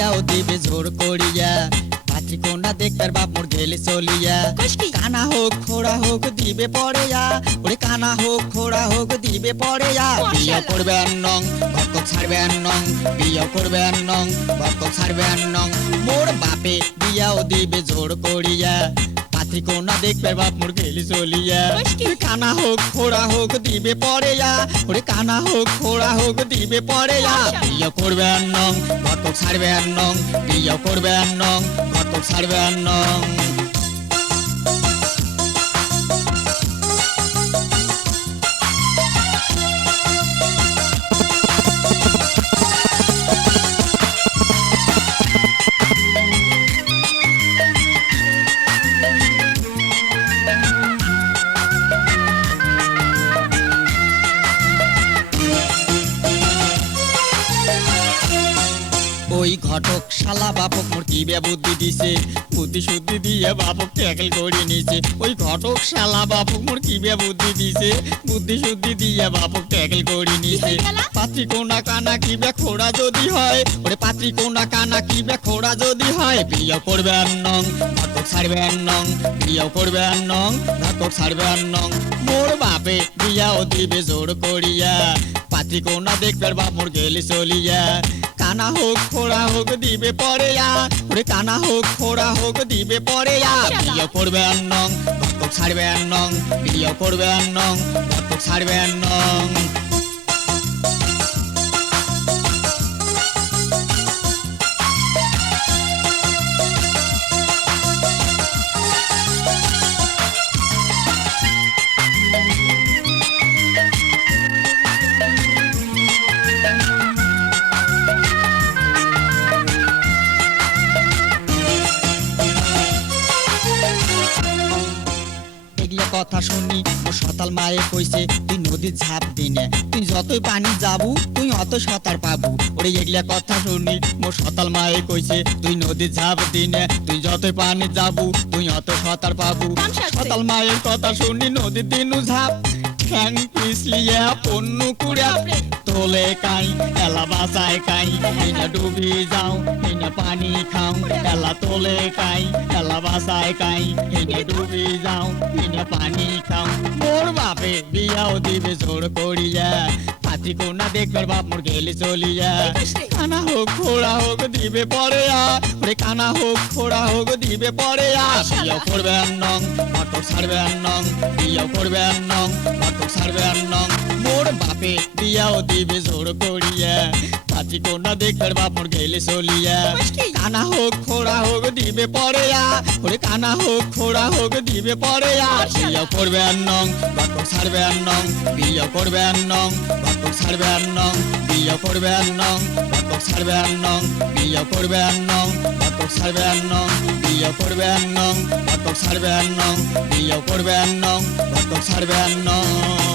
বিয়াও দিবে জোর করিয়া পাত্রী কন্যা দেখবার বাপ মোর গেলে চলিয়া কানা হোক খোড়া হোক দিবে পড়েয়া ওরে কানা হোক খোড়া হোক দিবে পড়েয়া বিয়া করবে নং ভক্ত ছাড়বে নং বিয়া করবে নং ভক্ত ছাড়বে নং মোর বাপে বিয়াও দিবে জোর করিয়া পাত্রী কন্যা দেখবে বাপ মোর গেলে চলিয়া কানা হোক খোড়া হোক দিবে পড়েয়া ওরে কানা হোক খোড়া হোক দিবে পড়েয়া বিয়া করবে নং ভক্ত ছাড়বে নং বিয়া করবে নং ভক্ত ছাড়বে নং ওই ঘটক শালা বাপক মোর কি বুদ্ধি দিছে বুদ্ধি শুদ্ধি দিয়ে বাপক ট্যাকেল করে নিছে ওই ঘটক শালা বাপক মোর কি বুদ্ধি দিছে বুদ্ধি শুদ্ধি দিয়ে বাপক ট্যাকেল করে নিছে পাত্রী কোনা কানা কি খোড়া যদি হয় ওরে পাত্রী কোনা কানা কি খোড়া যদি হয় বিয়া করবে নং ঘটক ছাড়বে নং বিয়া করবে নং ঘটক ছাড়বে নং মোর বাপে বিয়াও দিবে জোর করিয়া পাত্রী কোনা দেখবার বাপ মোর গেলে চলিয়া কানা হোক খোড়া হোক দিবে পড়েয়া ওরে কানা হোক খোড়া হোক দিবে পড়েয়া বিয়া করবে নং ঘটক ছাড়বে নং বিয়া করবে নং ঘটক ছাড়বে নং কথা শুনি ও সতাল মায়ে কইছে তুই নদীর ঝাঁপ দিনে তুই যতই পানি যাবু তুই অত সাঁতার পাবু ওরে এগুলা কথা শুনি মোর সতাল মায়ে কইছে তুই নদীর ঝাঁপ দিনে তুই যতই পানি যাবু তুই অত সাঁতার পাবু সতাল মায়ের কথা শুনি নদীর দিনু ঝাঁপ ঠ্যাং পিছলিয়া পন্নু কুড়া তোলে কাই এলা বাসায় কাই হিনা ডুবি যাও হিনা পানি খাও এলা তোলে কাই এলা বাসায় কাই হিনা ডুবি যাও হিনা পানি খাও মোর বাপে বিয়াও দিবে জোর করিয়া পাত্রী কন্যা দেখবার বাপ মোর গেলে চলিয়া কানা হোক খোড়া হোক দিবে পড়েয়া ওরে কানা হোক খোড়া হোক দিবে পড়েয়া বিয়া করবে নং ঘটক ছাড়বে নং বিয়া করবে নং ঘটক ছাড়বে নং মোর বাপে বিয়াও দিবে জোর করিয়া পাত্রী কন্যা দেখবার বাপ মোর গেলে চলিয়া কানা হোক খোড়া হোক দিবে পড়েয়া ওরে কানা হোক খোড়া হোক দিবে পড়েয়া বিয়া করবে নং ঘটক ছাড়বে নং বিয়া করবে নং ঘটক ছাড়বে নং বিয়া করবে নং ঘটক ছাড়বে নং বিয়া করবে নং ঘটক ছাড়বে নং বিয়া করবে নং ঘটক ছাড়বে নং বিয়া করবে নং ঘটক ছাড়বে নং